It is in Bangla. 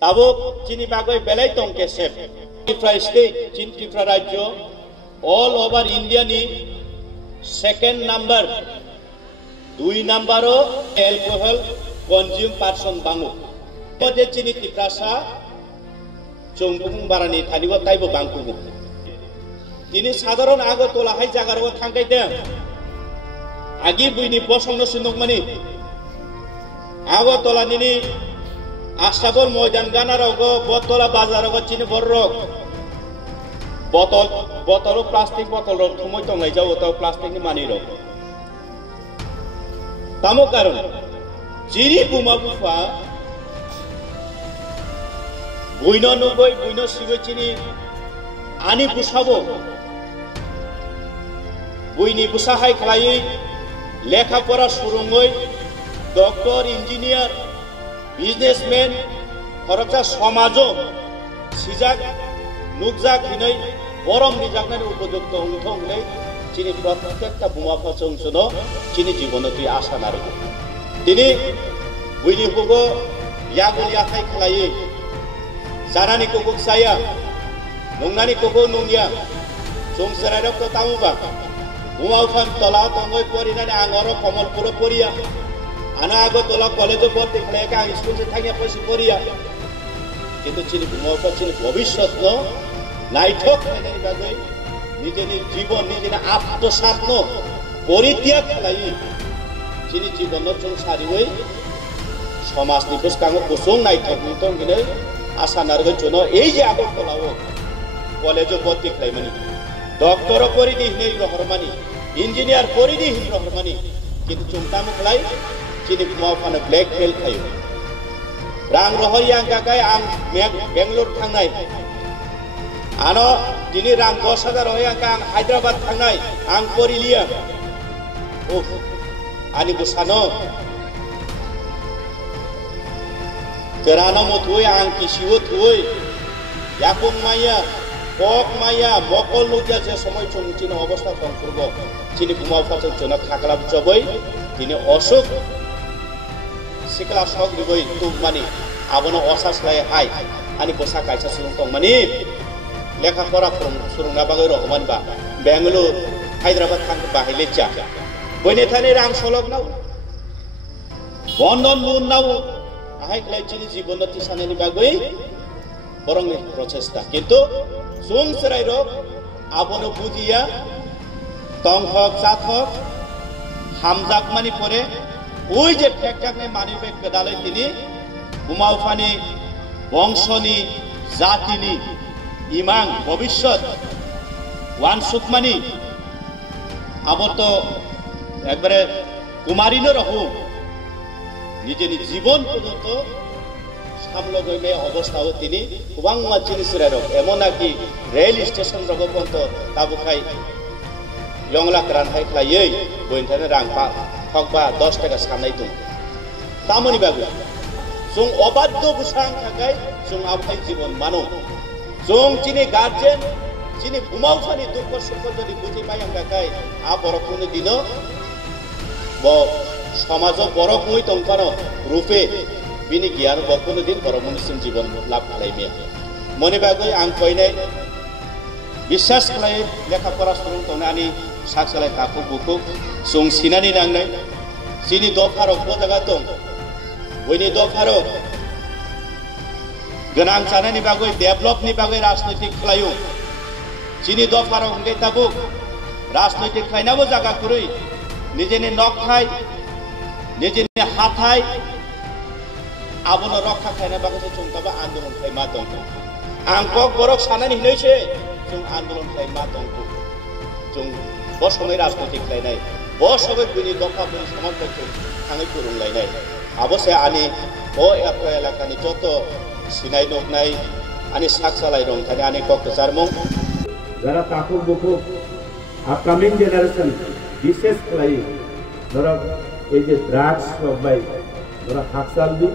tabuk chini bagoi belai tongke sep Tripura state chin Tripura rajyo all over India ni second number 2 number o alcohol consume person bangu pode chini Tripura sa chongpung barani thanibo taibo bangku tini sadharon Agartala hai jagaro thangkai de agi buini bosongno sinokmani Agartala nini Astabol Moidan Ganarogo Botola Bazarogo chini borrok botol plastic botol rok thumoi tongai jaw to plastic ni mani rok tamo karon jiri buma bufa buino nuboi buino sigo chini ani busabo buini busahai khlai lekha pora surungoi doctor engineer businessman khoroksa samajo sijak nukjak hinai borom nijaknani upojukto ungthongle chini protekta buma phachongsono chini jibono tui asha narugo tini buini hugo yagul yakai khlai sarani kokok saya nungnani koko nungya songsarai rok to tamuba buma uphan tola tongoi porinani angoro Kamalpuro poria ana Agartala college ভর্তি খেলে কা স্কুল সে থাকিয়া পয়সা করিয়া কিন্তু চিনি বমা চিনি ভবিষ্যৎ ন নাইঠক খাইনি বাগৈ নিজেনি জীবন নিজেনি আত্মসাত্ন পরিত্যাগ খালাই চিনি জীবন চং সারিওই সমাজনি বসকাঙ্গ কুসুং নাইঠক নিতং গিনে আশা নারগৈ জন্য এই যে Agartalaও কলেজ ভর্তি খাইমানি ডক্টর পরিদি হিনেই রহরমানি ইঞ্জিনিয়ার পরিদি হিন রহরমানি কিন্তু চংতামু খালাই chini mau phana black belt thayo rang rohoi yang kakai ang Bangalore thangnai ano dini rang 10,000 rohoi yang ang Hyderabad thangnai ang porilia ani busano kerana mo thuoi ang kisiwo thuoi yakung maya kok maya mokol lukia je somoy chung chini obostha tongkurbo chini buma phachok jona khakala joboi dini osok sikla sok diboi tumani abono osas lai hai ani bosa kaisa surung tongmani lekha pora surung na bagoi rohman ba Bangalore Hyderabad thang bahile cha boine thane rang solok nau bondon lun nau ahai klai chini jibonoti sanani bagoi borong prochesta kintu sung serai rok abono bujiya tonghok chathok hamjak mani pore ওই যে ঠেকঠাকনে মানিবে কেদালে তিনি বুমাউফানি বংশনি জাতিনি ইমাং ভবিষ্যৎ ওয়ান সুকমানি আবর তো একবারে কুমারিনো রহু নিজের জীবন পর্যন্ত সামলগইমে অবস্থাও তিনি গোবাং জিনিসের এমন নাকি রেল স্টেশন রগ পর্যন্ত তাবুখাই ইয়ংলা কারান হাই খাইयै বইনথানে রাং পা hokba 10 taka sanai tung tamoni bagu jong obaddo busang thakai jong abai jibon mano jong chini guardian chini bumaufani dukho sukho jodi buji pai ang kakai a borokuni dino bo samajo borokui tongkano rupe bini gyan borokuni din borokuni sim jibon lab khlaime moni bagu ang koinai বিশ্বাস khlai lekha pora surung tonani saksalai taku buku sung sinani nangnai sini dofarok bo jaga tong boini dofarok ganang chanani bagoi develop ni bagoi rajnaitik khlayo sini dofarok ngai tabuk rajnaitik khlainabo jaga kurui নিজেনি নখ খাই নিজেনি হাত খাই abono rokha khaina bagase chungkaba andolon khai ma dong angkok borok sanani hinaiche chung andolon khai ma dong chung বসময় রাজনৈতিক লাইনাই বসময় বিনি দফা বিনি সমাজক থাঙै পুরুং লাইনাই আবসে আনি ও এলাকানি যত সিনাই নকনাই আনি সাকসালাই রং থানি আনি কক্তচারমং যারা তাকুক বুকুক আপকামিং জেনারেশন বিশেষ লাই ধরা এই যে ড্রাগস সবাই ধরা হাকসালবি